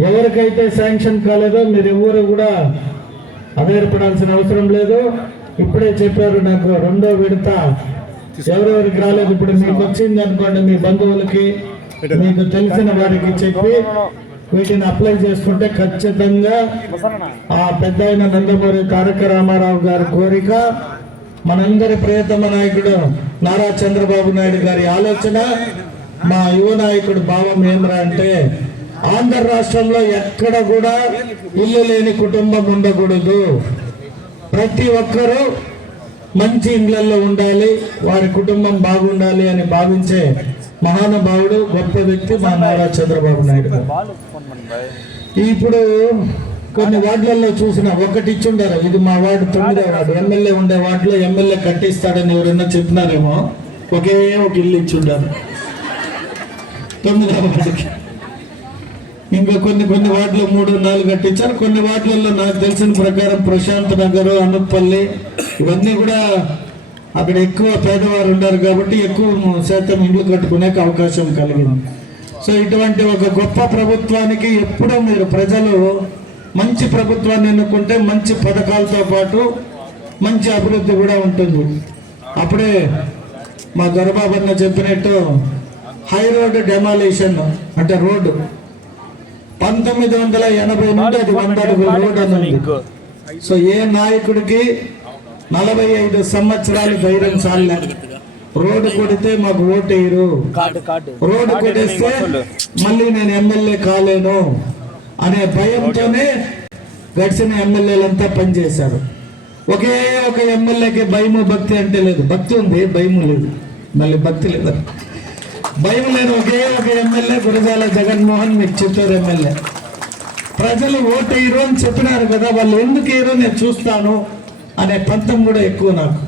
ఎవరికైతే శాంక్షన్ కాలేదో మీరు ఎవరు కూడా అధైర్యపడాల్సిన అవసరం లేదు. ఇప్పుడే చెప్పారు నాకు రెండో విడత. ఎవరెవరికి రాలేదు ఇప్పుడు మీకు వచ్చింది అనుకోండి మీ బంధువులకి మీకు తెలిసిన వారికి చెప్పి వీటిని అప్లై చేసుకుంటే ఖచ్చితంగా ఆ పెద్ద అయిన నందమూరి తారక రామారావు గారి కోరిక మనందరి ప్రియతమ నాయకుడు నారా చంద్రబాబు నాయుడు గారి ఆలోచన మా యువ నాయకుడు భావం ఏమరా అంటే ఆంధ్ర రాష్ట్రంలో ఎక్కడ కూడా ఇల్లు లేని కుటుంబం ఉండకూడదు. ప్రతి ఒక్కరూ మంచి ఇళ్ళలో ఉండాలి వారి కుటుంబం బాగుండాలి అని భావించే మహానుభావుడు గొప్ప వ్యక్తి మా నారా చంద్రబాబు నాయుడు ఇప్పుడు కొన్ని వార్డులలో చూసిన ఒకటి ఇచ్చిండారు. ఇది మా వార్డు తొమ్మిదో వార్డు. ఎమ్మెల్యే ఉండే వార్డులో ఎమ్మెల్యే కట్టిస్తాడని ఎవరైనా చెప్పినారేమో ఒకే ఒక ఇల్లు ఇచ్చిండారు. తొమ్మిదో వార్డుకి. ఇంకా కొన్ని కొన్ని వార్డులు మూడు నాలుగు కట్టించారు. కొన్ని వార్డులలో నాకు తెలిసిన ప్రకారం ప్రశాంత్ నగర్ అనుప్పల్లి ఇవన్నీ కూడా అక్కడ ఎక్కువ పేదవారు ఉన్నారు కాబట్టి ఎక్కువ శాతం ఇండ్లు కట్టుకునే అవకాశం కలిగింది సో ఇటువంటి ఒక గొప్ప ప్రభుత్వానికి ఎప్పుడూ మీరు ప్రజలు మంచి ప్రభుత్వాన్ని ఎన్నుకుంటే మంచి పథకాలతో పాటు మంచి అభివృద్ధి కూడా ఉంటుంది. అప్పుడే మా దొరబాబన్న చెప్పినట్టు హై రోడ్ డెమాలేషన్ అంటే రోడ్డు. పంతొమ్మిది వందల ఎనభై నుండి అది వంద అడుగుల సో ఏ నాయకుడికి నలభై ఐదు సంవత్సరాలు ధైర్యం చాలే. రోడ్డు కొడితే మాకు ఓటేయరు. రోడ్డు కొట్టేస్తే మళ్ళీ నేను ఎమ్మెల్యే కాలేను అనే భయంతోనే గడిచిన ఎమ్మెల్యేలంతా పనిచేశారు. ఒకే ఒక ఎమ్మెల్యేకి భయము భక్తి అంటే లేదు. భక్తి ఉంది భయము లేదు. మళ్ళీ భక్తి లేదు. భయం లేని ఒకే ఒక ఎమ్మెల్యే గురజాల జగన్మోహన్ మీకు చిత్తూరు ఎమ్మెల్యే. ప్రజలు ఓటు వేయరు అని చెప్పినారు కదా వాళ్ళు ఎందుకు వేయరు నేను చూస్తాను అనే పంతం కూడా ఎక్కువ నాకు.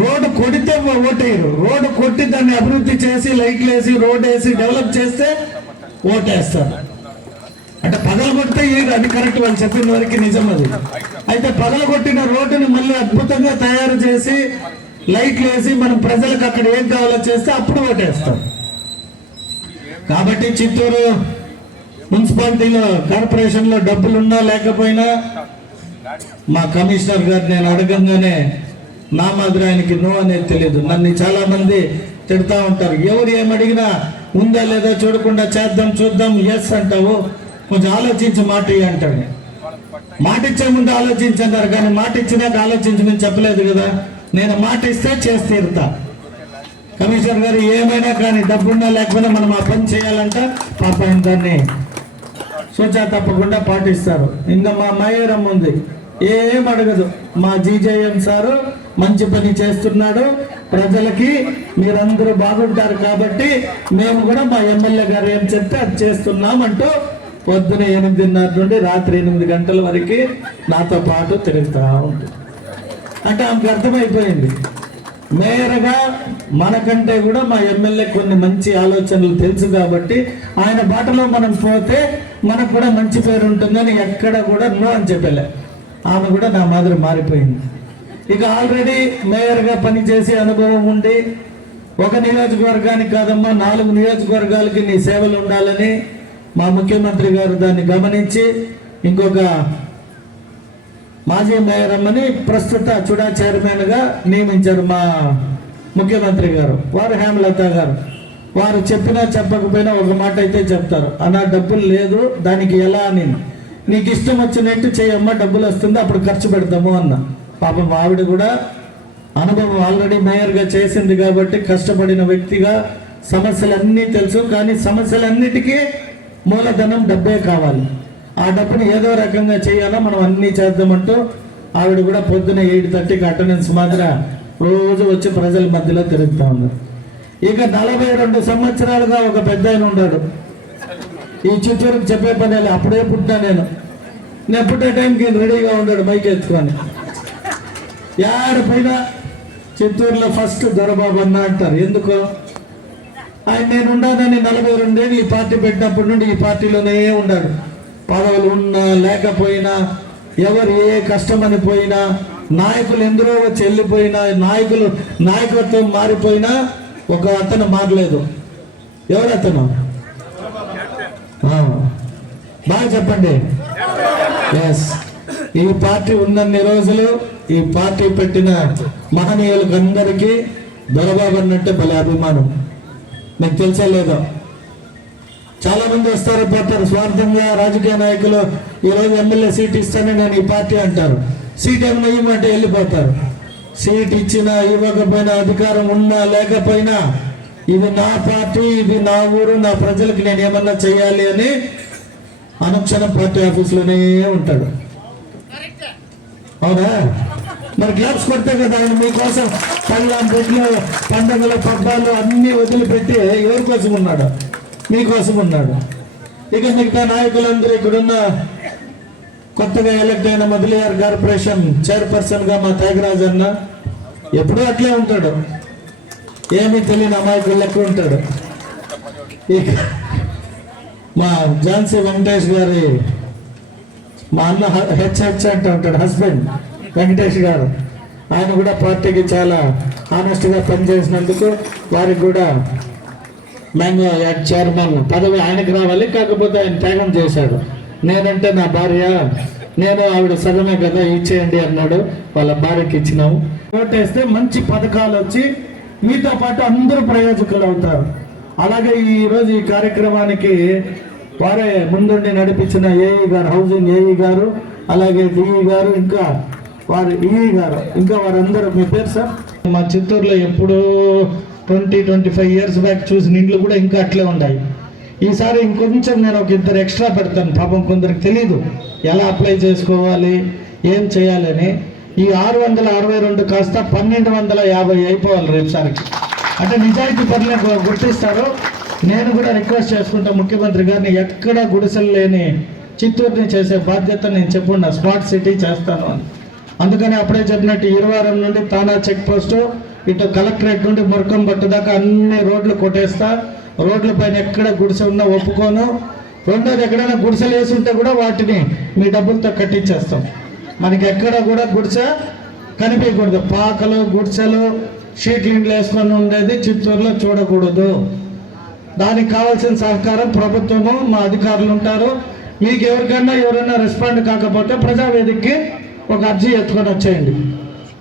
రోడ్డు కొడితే ఓటేయరు. రోడ్డు కొట్టి దాన్ని అభివృద్ధి చేసి లైట్లు వేసి రోడ్ వేసి డెవలప్ చేస్తే ఓటేస్తారు. అంటే పగల కొడితే ఏది అది కరెక్ట్ వాళ్ళు చెప్పిన వరకు నిజం అది. అయితే పగల కొట్టిన రోడ్డుని మళ్ళీ అద్భుతంగా తయారు చేసి లైట్లు వేసి మనం ప్రజలకు అక్కడ ఏం కావాలో చేస్తే అప్పుడు ఓటేస్తాం. కాబట్టి చిత్తూరు మున్సిపాలిటీలో కార్పొరేషన్లో డబ్బులున్నా లేకపోయినా మా కమిషనర్ గారు నేను అడగంగానే నా మాదిరి ఆయనకి నో అనేది తెలియదు నన్ను చాలా మంది తిడతా ఉంటారు. ఎవరు ఏమడిగినా ఉందా లేదా చూడకుండా చేద్దాం చూద్దాం ఎస్ అంటావు. కొంచెం ఆలోచించి మాట అంటాడు. మాట ఇచ్చే ముందు ఆలోచించన్నారు కానీ మాట ఇచ్చినాక ఆలోచించమని చెప్పలేదు కదా. నేను మాట ఇస్తే చేసి తీరుతా. కమిషనర్ గారు ఏమైనా కానీ డబ్బున్నా లేకపోయినా మనం ఆ పని చేయాలంట పాప దాన్ని సూచన తప్పకుండా పాటిస్తారు. ఇంకా మా మయూరం ఉంది. ఏం అడగదు. మా జీజేఎం సారు మంచి పని చేస్తున్నాడు. ప్రజలకి మీరందరూ బాగుంటారు కాబట్టి మేము కూడా మా ఎమ్మెల్యే గారు ఏం చెప్తే అది చేస్తున్నామంటూ పొద్దున ఎనిమిదిన్నర నుండి రాత్రి ఎనిమిది గంటల వరకు నాతో పాటు తిరుగుతూ ఉంటుంది అంటే ఆమెకు అర్థమైపోయింది. మేయర్గా మనకంటే కూడా మా ఎమ్మెల్యే కొన్ని మంచి ఆలోచనలు తెలుసు కాబట్టి ఆయన బాటలో మనం పోతే మనకు కూడా మంచి పేరు ఉంటుందని ఎక్కడ కూడా నో అని చెప్పలే. ఆమె కూడా నా మాదిరి మారిపోయింది. ఇక ఆల్రెడీ మేయర్గా పనిచేసే అనుభవం ఉండి ఒక నియోజకవర్గానికి కాదమ్మా నాలుగు నియోజకవర్గాలకి నీ సేవలు ఉండాలని మా ముఖ్యమంత్రి గారు దాన్ని గమనించి ఇంకొక మాజీ మేయర్ అమ్మని ప్రస్తుత చుడా చైర్మన్గా నియమించారు మా ముఖ్యమంత్రి గారు వారు హేమలత గారు. వారు చెప్పినా చెప్పకపోయినా ఒక మాట అయితే చెప్తారు. అన్న డబ్బులు లేదు దానికి ఎలా అని? నీకు ఇష్టం వచ్చినట్టు చేయమ్మా డబ్బులు వస్తుంది అప్పుడు ఖర్చు పెడతాము అన్న. పాపం ఆవిడ కూడా అనుభవం ఆల్రెడీ మేయర్గా చేసింది కాబట్టి కష్టపడిన వ్యక్తిగా సమస్యలన్నీ తెలుసు కానీ సమస్యలన్నిటికీ మూలధనం డబ్బే కావాలి. ఆ డబ్బుని ఏదో రకంగా చేయాలో మనం అన్నీ చేద్దామంటూ ఆవిడ కూడా పొద్దున ఎయిట్ థర్టీకి అటెండెన్స్ మాత్రం రోజు వచ్చి ప్రజల మధ్యలో తిరుగుతూ ఉన్నారు ఇక నలభై రెండు సంవత్సరాలుగా ఒక పెద్ద ఆయన ఉన్నాడు. ఈ చిత్తూరుకి చెప్పే పని అప్పుడే పుట్టినా నేను. నేను పుట్టే టైంకి రెడీగా ఉన్నాడు మైక్ ఎత్తుకొని. యాడ పైన చిత్తూరులో ఫస్ట్ దొరబాబు అన్న అంటారు. ఎందుకు? ఆయన నేను ఉండానని నలభై రెండేళ్ళు ఈ పార్టీ పెట్టినప్పటి నుండి ఈ పార్టీలోనే ఉన్నాడు. పదవులు ఉన్నా లేకపోయినా ఎవరు ఏ కష్టమని పోయినా నాయకులు ఎందులో వచ్చి వెళ్ళిపోయినా నాయకులు నాయకత్వం మారిపోయినా ఒక అతను మారలేదు. ఎవరు అతను? బాగా చెప్పండి. ఎస్ ఈ పార్టీ ఉన్నన్ని రోజులు ఈ పార్టీ పెట్టిన మహనీయులకు అందరికీ దొరబాబు అన్నట్టే భలే అభిమానం. మీకు తెలిసే లేదా? చాలా మంది వస్తారు పోతారు. స్వార్థంగా రాజకీయ నాయకులు ఈ రోజు ఎమ్మెల్యే సీట్ ఇస్తానే నేను ఈ పార్టీ అంటారు. సీట్ ఏమైనా ఇవ్వమంటే వెళ్ళిపోతారు. సీట్ ఇచ్చినా ఇవ్వకపోయినా అధికారం ఉన్నా లేకపోయినా ఇది నా పార్టీ ఇది నా ఊరు నా ప్రజలకు నేను ఏమన్నా చేయాలి అని అనుక్షణం పార్టీ ఆఫీస్లోనే ఉంటాడు. అవునా? మరి గ్లాబ్స్ కొడితే కదా ఆయన మీకోసం పళ్ళ బొడ్లు పండుగలు పబ్బాలు అన్ని వదిలిపెట్టి ఎవరి కోసం ఉన్నాడు? మీకోసం ఉన్నాడు. ఇక మిగతా నాయకులందరూ ఇక్కడున్న కొత్తగా ఎలక్ట్ అయిన మొదలయ్యారు కార్పొరేషన్ చైర్పర్సన్గా మా త్యాగరాజ్ అన్న. ఎప్పుడూ అట్లే ఉంటాడు. ఏమీ తెలియని అమాయకులు లెక్క ఉంటాడు. ఇక మా ఝాన్సీ వెంకటేష్ గారి మా అన్న హెచ్ హెచ్ అంటూ ఉంటాడు హస్బెండ్ వెంకటేష్ గారు. ఆయన కూడా పార్టీకి చాలా ఆనెస్ట్గా పనిచేసినందుకు వారికి కూడా మ్యాంగో యాడ్ చైర్మన్ పదవి ఆయనకు రావాలి కాకపోతే ఆయన త్యాగం చేశాడు. నేనంటే నా భార్య నేను ఆవిడ సగమే కదా ఇచ్చేయండి అన్నాడు. వాళ్ళ భార్యకి ఇచ్చినాము. ఓటేస్తే మంచి పథకాలు వచ్చి మీతో పాటు అందరూ ప్రయోజకులు అవుతారు. అలాగే ఈరోజు ఈ కార్యక్రమానికి వారే ముందుండి నడిపించిన ఏఈ గారు హౌసింగ్ ఏఈ గారు అలాగే డిఈ గారు ఇంకా వారి ఈఈ గారు ఇంకా వారందరూ మీ పేరు సార్? మా చిత్తూరులో ఎప్పుడూ twenty twenty five years back చూసిన ఇండ్లు కూడా ఇంకా అట్లే ఉన్నాయి. ఈసారి ఇంకొంచెం నేను ఒక ఇద్దరు ఎక్స్ట్రా పెడతాను. పాపం కొందరికి తెలియదు ఎలా అప్లై చేసుకోవాలి? ఏం చేయాలని ఈ ఆరు వందల అరవై రెండు కాస్త పన్నెండు వందల యాభై అయిపోవాలి రేపుసారికి అంటే నిజాయితీ పనులు గుర్తిస్తారు. నేను కూడా రిక్వెస్ట్ చేసుకుంటా ముఖ్యమంత్రి గారిని ఎక్కడ గుడిసెలు లేని చిత్తూరుని చేసే బాధ్యత నేను చెప్పున్నా స్మార్ట్ సిటీ చేస్తాను అని. అందుకని అప్పుడే చెప్పినట్టు ఇరువారం నుండి తానా చెక్ పోస్టు ఇటు కలెక్టరేట్ నుండి మురకం పట్టుదాకా అన్ని రోడ్లు కొట్టేస్తా. రోడ్ల పైన ఎక్కడ గుడిసె ఉన్నా ఒప్పుకోను. రెండోది ఎక్కడైనా గుడిసెలు వేసి ఉంటే కూడా వాటిని మీ డబ్బులతో కట్టించేస్తాం. మనకి ఎక్కడ కూడా గుడిసె కనిపించకూడదు. పాకలు గుడిసెలు షీట్లు ఇండ్లు వేసుకొని ఉండేది చిత్తూరులో చూడకూడదు. దానికి కావాల్సిన సహకారం ప్రభుత్వము మా అధికారులు ఉంటారు. మీకు ఎవరికైనా ఎవరైనా రెస్పాండ్ కాకపోతే ప్రజావేదికకి ఒక అర్జీ ఎత్తుకొని వచ్చేయండి.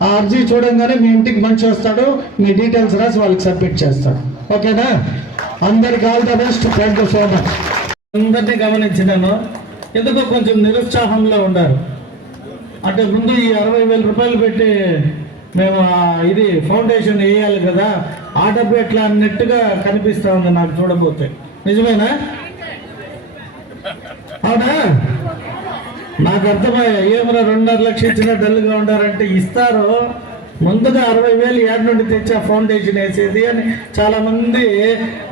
ఆ అర్జీ చూడంగానే మీ ఇంటికి మంచి వస్తాడు మీ డీటెయిల్స్ రాసి వాళ్ళకి సబ్మిట్ చేస్తాడు. ఓకేనా? అందరికి all the best thank you so much అందరినీ గమనించినాను ఎందుకో కొంచెం నిరుత్సాహంలో ఉన్నారు. అంటే ముందు ఈ అరవై వేల రూపాయలు పెట్టి మేము ఇది ఫౌండేషన్ వేయాలి కదా ఆ డబ్బు ఎట్లా అన్నట్టుగా కనిపిస్తా ఉంది నాకు చూడబోతే. నిజమేనా? అవునా? నాకు అర్థమయ్యా ఏమైనా రెండున్నర లక్షలు ఇచ్చిన డల్గా ఉండారంటే ఇస్తారు? ముందుగా అరవై వేలు ఏడు నుండి తెచ్చి ఆ ఫౌండేషన్ వేసేది అని చాలామంది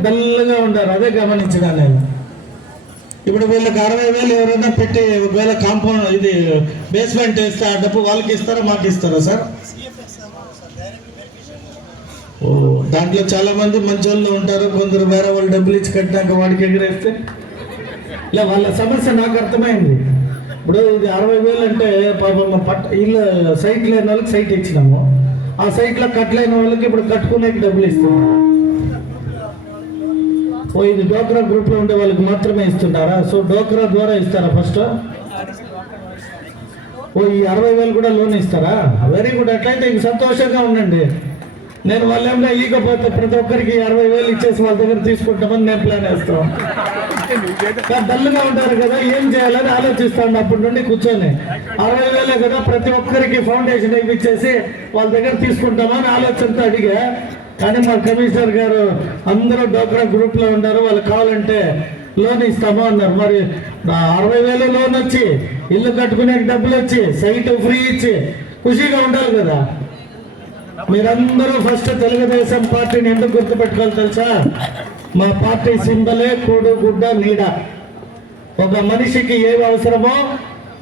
డల్గా ఉండారు అదే గమనించిన నేను ఇప్పుడు వీళ్ళకి అరవై వేలు ఎవరైనా పెట్టి ఒకవేళ కాంపౌండ్ ఇది బేస్మెంట్ వేస్తే ఆ డబ్బు వాళ్ళకి ఇస్తారా మాకు ఇస్తారా సార్? ఓ దాంట్లో చాలా మంది మంచి వాళ్ళు ఉంటారు కొందరు వేరే వాళ్ళు డబ్బులు ఇచ్చి కట్టినాక వాడికి ఎగరేస్తే? ఇలా వాళ్ళ సమస్య నాకు అర్థమైంది. ఇప్పుడు ఇది అరవై వేలు అంటే పాపం పట్ట ఇల్లు సైట్ లేని వాళ్ళకి సైట్ ఇచ్చినాము. ఆ సైట్లో కట్టలేని వాళ్ళకి ఇప్పుడు కట్టుకునే డబ్బులు ఇస్తున్నాము ఓ ఇది డోక్రా గ్రూప్లో ఉండే వాళ్ళకి మాత్రమే ఇస్తున్నారా? సో డోక్రా ద్వారా ఇస్తారా ఫస్ట్ ఓ ఈ అరవై వేలు కూడా లోన్ ఇస్తారా? వెరీ గుడ్ అట్లయితే ఇంక సంతోషంగా ఉండండి. నేను వాళ్ళు ఏమన్నా ఈకపోతే ప్రతి ఒక్కరికి అరవై వేలు ఇచ్చేసి వాళ్ళ దగ్గర తీసుకుంటామని నేను ప్లాన్ వేస్తాం. కానీ డల్గా ఉంటారు కదా ఏం చేయాలని ఆలోచిస్తాను. అప్పటి నుండి కూర్చొని అరవై వేలే కదా ప్రతి ఒక్కరికి ఫౌండేషన్ ఇచ్చేసి వాళ్ళ దగ్గర తీసుకుంటామని ఆలోచనతో అడిగా. కానీ మా కమిషనర్ గారు అందరూ డోక్రా గ్రూప్లో ఉన్నారు వాళ్ళు కావాలంటే లోన్ ఇస్తాము అన్నారు. మరి అరవై వేలు లోన్ వచ్చి ఇల్లు కట్టుకునే డబ్బులు వచ్చి సైట్ ఫ్రీ ఇచ్చి ఖుషీగా ఉండాలి కదా. మీరందరూ ఫస్ట్ తెలుగుదేశం పార్టీని ఎందుకు గుర్తుపెట్టుకోవాలి తెలుసా? మా పార్టీ సింబలే కూడు గుడ్డ నీడ. ఒక మనిషికి ఏవి అవసరమో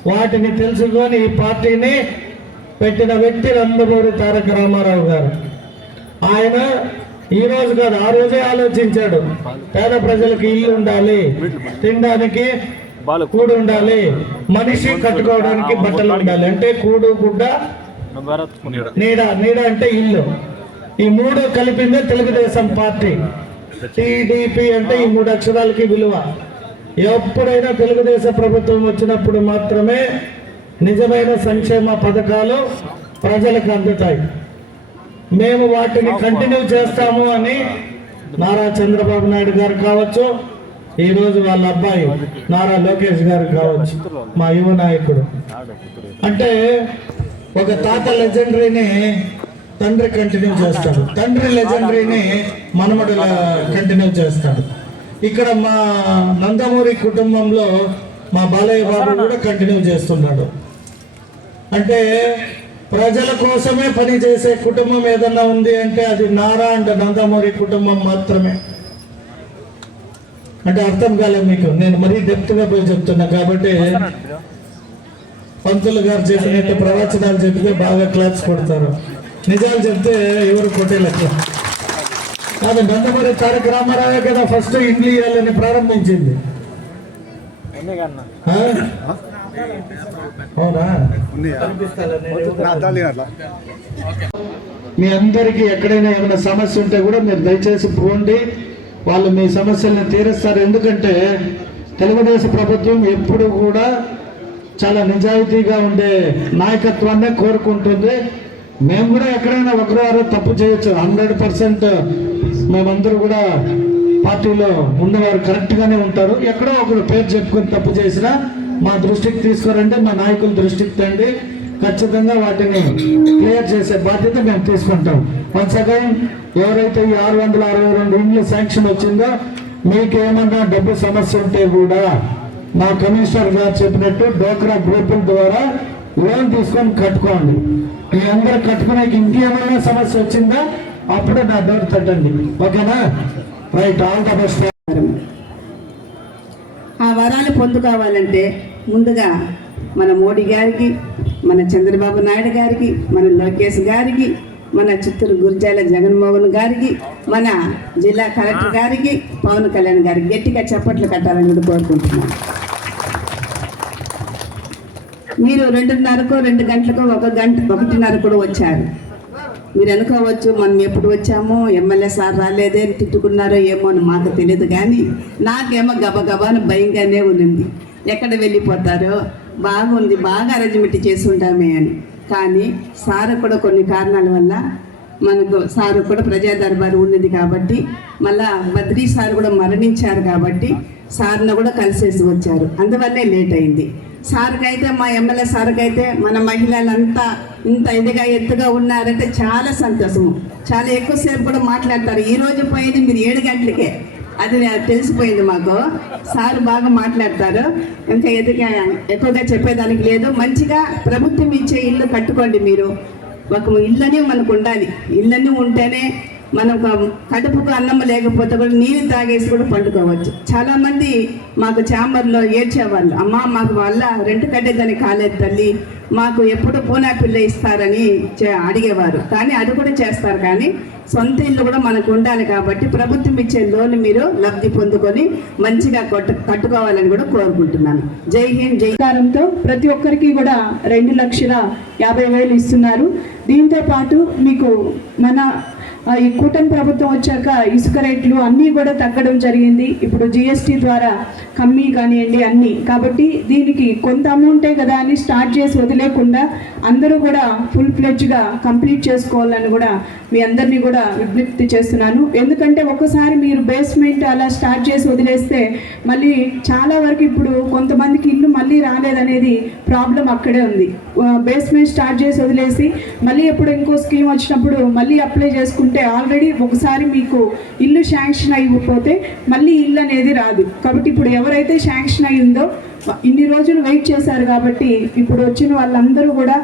వాటిని తెలుసుకొని ఈ పార్టీని పెట్టిన వ్యక్తి నందమూరి తారక రామారావు గారు. ఆయన ఈ రోజు కాదు ఆ రోజే ఆలోచించాడు. పేద ప్రజలకు ఇల్లు ఉండాలి తినడానికి కూడు ఉండాలి మనిషి కట్టుకోవడానికి బట్టలు ఉండాలి. అంటే కూడు గుడ్డ నీడ. నీడ అంటే ఇల్లు. ఈ మూడు కలిపిందే తెలుగుదేశం పార్టీ. టీడీపీ అంటే ఈ మూడు అక్షరాలకి విలువ. ఎప్పుడైనా తెలుగుదేశం ప్రభుత్వం వచ్చినప్పుడు మాత్రమే నిజమైన సంక్షేమ పథకాలు ప్రజలకు అందుతాయి. మేము వాటిని కంటిన్యూ చేస్తాము అని నారా చంద్రబాబు నాయుడు గారు కావచ్చు ఈ రోజు వాళ్ళ అబ్బాయి నారా లోకేష్ గారు కావచ్చు మా యువ నాయకుడు. అంటే ఒక తాత లెజెండరీని తండ్రి కంటిన్యూ చేస్తాడు. తండ్రి లెజెండరీని మనమడు కంటిన్యూ చేస్తాడు. ఇక్కడ మా నందమూరి కుటుంబంలో మా బాలయ్య బాబు కూడా కంటిన్యూ చేస్తున్నాడు. అంటే ప్రజల కోసమే పనిచేసే కుటుంబం ఏదన్నా ఉంది అంటే అది నారా అండ్ నందమూరి కుటుంబం మాత్రమే. అంటే అర్థం కాలేదు మీకు. నేను మరీ డెప్త్గా పోయి చెప్తున్నా కాబట్టి పంతులు గారు చెప్పినట్టు ప్రవచనాలు చెప్తే బాగా క్లాప్స్ కొడతారు. నిజాలు చెప్తే ఎవరు కొట్టేలెక్క కాదు నందమూరి తారక రామారావే కదా ఫస్ట్ ఇండ్లు ఇవ్వాలని ప్రారంభించింది మీ అందరికీ ఎక్కడైనా ఏమైనా సమస్య ఉంటే కూడా మీరు దయచేసి పోండి. వాళ్ళు మీ సమస్యలను తీరుస్తారు. ఎందుకంటే తెలుగుదేశం ప్రభుత్వం ఎప్పుడు కూడా చాలా నిజాయితీగా ఉండే నాయకత్వాన్ని కోరుకుంటుంది. మేము కూడా ఎక్కడైనా ఒకరు తప్పు చేయొచ్చు. హండ్రెడ్ పర్సెంట్ మేమందరూ కూడా పార్టీలో ఉన్నవారు కరెక్ట్గానే ఉంటారు. ఎక్కడో ఒకరు పేరు చెప్పుకొని తప్పు చేసినా మా దృష్టికి తీసుకురండి మా నాయకుల దృష్టికి తండి. ఖచ్చితంగా వాటిని క్లియర్ చేసే బాధ్యత మేము తీసుకుంటాం. వన్స్ అగైన్ ఎవరైతే ఈ ఆరు వందల అరవై రెండు ఇండ్లు శాంక్షన్ వచ్చిందో మీకేమన్నా డబ్బు సమస్య ఉంటే కూడా మా కమిషనర్ గారు చెప్పినట్టు డోక్రా గ్రూపుల ద్వారా లోన్ తీసుకొని కట్టుకోండి. మీ అందరూ కట్టుకునే ఇంకేమైనా సమస్య వచ్చిందా అప్పుడు నా డోర్ తట్టండి. ఓకేనా? Right all the best. ఆ వరాలు పొందుకోవాలంటే ముందుగా మన మోడీ గారికి మన చంద్రబాబు నాయుడు గారికి మన లోకేష్ గారికి మన చిత్తూరు గురిజాల జగన్మోహన్ గారికి మన జిల్లా కలెక్టర్ గారికి పవన్ కళ్యాణ్ గారికి గట్టిగా చప్పట్లు కట్టాలని కూడా కోరుకుంటున్నాను. మీరు రెండున్నరకు రెండు గంటలకు ఒక గంట ఒకటిన్నర కూడా వచ్చారు. మీరు అనుకోవచ్చు మనం ఎప్పుడు వచ్చామో ఎమ్మెల్యే సార్ రాలేదే అని తిట్టుకున్నారో ఏమో అని మాకు తెలియదు కానీ నాకేమో గబగబాను భయంగానే ఉంది ఎక్కడ వెళ్ళిపోతారో? బాగుంది బాగా అరేంజ్మెంట్ చేసి ఉంటామే అని. కానీ సార్ కూడా కొన్ని కారణాల వల్ల మనకు సారు కూడా ప్రజా దర్బారు ఉన్నది కాబట్టి మళ్ళా బద్రీ సార్ కూడా మరణించారు కాబట్టి సార్ను కూడా కలిసేసి వచ్చారు. అందువల్లే లేట్ అయింది. సార్కైతే మా ఎమ్మెల్యే సార్కైతే మన మహిళలంతా ఇంత ఇదిగా ఎత్తుగా ఉన్నారంటే చాలా సంతోషము. చాలా ఎక్కువసేపు కూడా మాట్లాడతారు. ఈ రోజు పోయేది మీరు ఏడు గంటలకే. అది తెలిసిపోయింది మాకు. సార్ బాగా మాట్లాడతారు. ఇంకా ఎదుగా ఎక్కువగా చెప్పేదానికి లేదు. మంచిగా ప్రభుత్వం ఇచ్చే ఇల్లు కట్టుకోండి మీరు. ఒక ఇళ్ళని మనకు ఉండాలి. ఇళ్ళని ఉంటేనే మనం కడుపుకు అన్నం లేకపోతే కూడా నీళ్ళు తాగేసి కూడా పండుకోవచ్చు. చాలామంది మాకు చాంబర్లో ఏడ్చేవాళ్ళు. అమ్మ మాకు వల్ల రెంట్ కట్టేదని కాలేదు తల్లి. మాకు ఎప్పుడు పూనా పిల్ల ఇస్తారని చే- అడిగేవారు. కానీ అది కూడా చేస్తారు. కానీ సొంత ఇల్లు కూడా మనకు ఉండాలి కాబట్టి ప్రభుత్వం ఇచ్చే లోన్ మీరు లబ్ధి పొందుకొని మంచిగా కొట్టు కట్టుకోవాలని కూడా కోరుకుంటున్నాను. జై హింద్ జై కారంతో ప్రతి ఒక్కరికి కూడా రెండు లక్షల యాభై వేలు ఇస్తున్నారు. దీంతో పాటు మీకు మన ఈ కూటమి ప్రభుత్వం వచ్చాక ఇసుక రేట్లు అన్నీ కూడా తగ్గడం జరిగింది. ఇప్పుడు జిఎస్టీ ద్వారా కమ్మీ కానివ్వండి అన్నీ. కాబట్టి దీనికి కొంత అమౌంటే కదా అని స్టార్ట్ చేసి వదిలేకుండా అందరూ కూడా ఫుల్ ఫ్లెడ్జ్గా కంప్లీట్ చేసుకోవాలని కూడా మీ అందరినీ కూడా విజ్ఞప్తి చేస్తున్నాను. ఎందుకంటే ఒకసారి మీరు బేస్మెంట్ అలా స్టార్ట్ చేసి వదిలేస్తే మళ్ళీ చాలా వరకు ఇప్పుడు కొంతమందికి ఇల్లు మళ్ళీ రాలేదనేది ప్రాబ్లం అక్కడే ఉంది. బేస్మెంట్ స్టార్ట్ చేసి వదిలేసి మళ్ళీ ఎప్పుడు ఇంకో స్కీమ్ వచ్చినప్పుడు మళ్ళీ అప్లై చేసుకుంటే ఆల్రెడీ ఒకసారి మీకు ఇల్లు శాంక్షన్ అయిపోతే మళ్ళీ ఇల్లు అనేది రాదు. కాబట్టి ఇప్పుడు ఎవరైతే శాంక్షన్ అయ్యిందో ఇన్ని రోజులు వెయిట్ చేశారు కాబట్టి ఇప్పుడు వచ్చిన వాళ్ళందరూ కూడా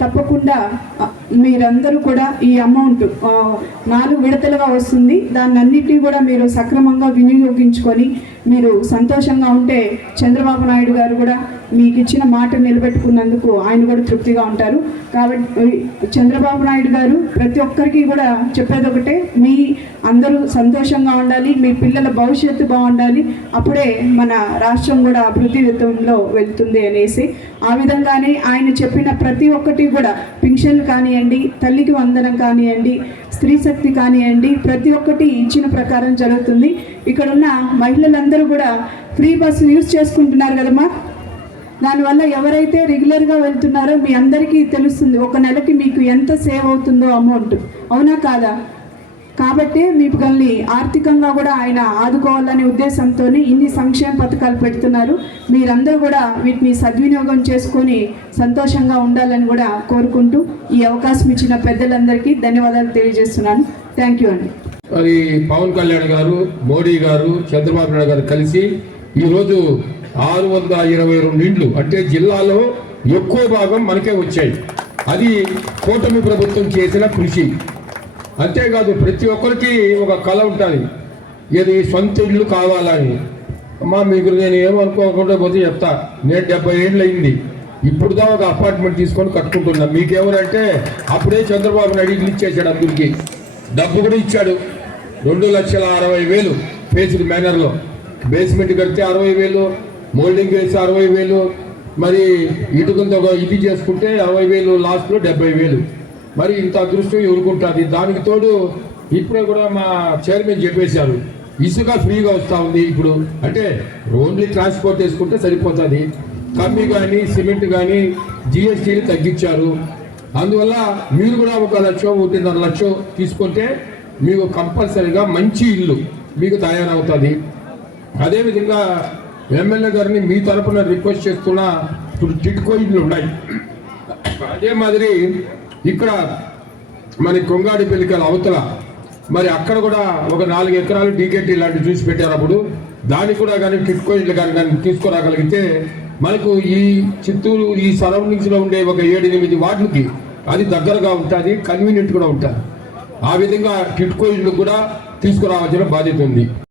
తప్పకుండా మీరందరూ కూడా ఈ అమౌంట్ నాలుగు విడతలుగా వస్తుంది. దాన్ని అన్నిటినీ కూడా మీరు సక్రమంగా వినియోగించుకొని మీరు సంతోషంగా ఉంటే చంద్రబాబు నాయుడు గారు కూడా మీకు ఇచ్చిన మాట నిలబెట్టుకున్నందుకు ఆయన కూడా తృప్తిగా ఉంటారు. కాబట్టి చంద్రబాబు నాయుడు గారు ప్రతి ఒక్కరికి కూడా చెప్పేది ఒకటే మీ అందరూ సంతోషంగా ఉండాలి మీ పిల్లల భవిష్యత్తు బాగుండాలి అప్పుడే మన రాష్ట్రం కూడా అభివృద్ధి విధంలో వెళ్తుంది అనేసి. ఆ విధంగానే ఆయన చెప్పిన ప్రతి ఒక్కటి కూడా పింఛన్లు కానివ్వండి తల్లికి వందనం కానివ్వండి స్త్రీ శక్తి కానివ్వండి ప్రతి ఒక్కటి ఇచ్చిన ప్రకారం జరుగుతుంది. ఇక్కడ ఉన్న మహిళలందరూ అందరూ కూడా ఫ్రీ బస్సు యూజ్ చేసుకుంటున్నారు కదమ్మా. దానివల్ల ఎవరైతే రెగ్యులర్గా వెళ్తున్నారో మీ అందరికీ తెలుస్తుంది ఒక నెలకి మీకు ఎంత సేవ్ అవుతుందో అమౌంట్. అవునా కాదా? కాబట్టి మిమ్మల్ని ఆర్థికంగా కూడా ఆయన ఆదుకోవాలనే ఉద్దేశంతో ఇన్ని సంక్షేమ పథకాలు పెడుతున్నారు. మీరందరూ కూడా వీటిని సద్వినియోగం చేసుకొని సంతోషంగా ఉండాలని కూడా కోరుకుంటూ ఈ అవకాశం ఇచ్చిన పెద్దలందరికీ ధన్యవాదాలు తెలియజేస్తున్నాను. థ్యాంక్ యూ అండి. మరి పవన్ కళ్యాణ్ గారు మోడీ గారు చంద్రబాబు నాయుడు గారు కలిసి ఈరోజు ఆరు వందల ఇరవై రెండు ఇండ్లు అంటే జిల్లాలో ఎక్కువ భాగం మనకే వచ్చాయి. అది కూటమి ప్రభుత్వం చేసిన కృషి. అంతేకాదు ప్రతి ఒక్కరికి ఒక కళ ఉంటుంది ఇది సొంత ఇల్లు కావాలని. అమ్మా మీకు నేను ఏమనుకోకుండా పోతే చెప్తా. నేను డెబ్బై ఏళ్ళు అయింది. ఇప్పుడు దా ఒక అపార్ట్మెంట్ తీసుకొని కట్టుకుంటున్నా. మీకెవరంటే అప్పుడే చంద్రబాబు నాయుడు ఇల్లు ఇచ్చేసాడు అందరికీ డబ్బు కూడా ఇచ్చాడు. రెండు లక్షల అరవై వేలు ఫేస్డ్ మేనర్లో బేస్మెంట్ కడితే అరవై వేలు మోల్డింగ్ వేసి అరవై వేలు మరి ఇటుకంత ఒక ఇది చేసుకుంటే అరవై వేలు లాస్ట్లో డెబ్బై వేలు. మరి ఇంత అదృష్టం ఎదుర్కొంటుంది దానికి తోడు ఇప్పుడే కూడా మా చైర్మన్ చెప్పేశారు. ఇసుక ఫ్రీగా వస్తూ ఉంది ఇప్పుడు. అంటే ఓన్లీ ట్రాన్స్పోర్ట్ వేసుకుంటే సరిపోతుంది. కమ్మి కానీ సిమెంట్ కానీ జిఎస్టీని తగ్గించారు. అందువల్ల మీరు కూడా ఒక లక్ష ఒకటిన్నర లక్ష తీసుకుంటే మీకు కంపల్సరీగా మంచి ఇల్లు మీకు తయారవుతుంది. అదేవిధంగా ఎమ్మెల్యే గారిని మీ తరపున రిక్వెస్ట్ చేస్తున్న ఇప్పుడు టిట్కో ఇల్లు ఉన్నాయి. అదే మాదిరి ఇక్కడ మరి కొంగాడి పెళ్ళికల అవతల మరి అక్కడ కూడా ఒక నాలుగు ఎకరాలు డీకేటీ లాంటివి చూసి పెట్టారు అప్పుడు. దానికి కూడా కానీ టిట్కో ఇల్లు కానీ కానీ తీసుకురాగలిగితే మనకు ఈ చిత్తూరు ఈ సరౌండింగ్స్లో ఉండే ఒక ఏడు ఎనిమిది వార్డులకి అది దగ్గరగా ఉంటుంది కన్వీనియంట్ కూడా ఉంటుంది. ఆ విధంగా టిట్కో కూడా తీసుకురావాల్సిన బాధ్యత ఉంది.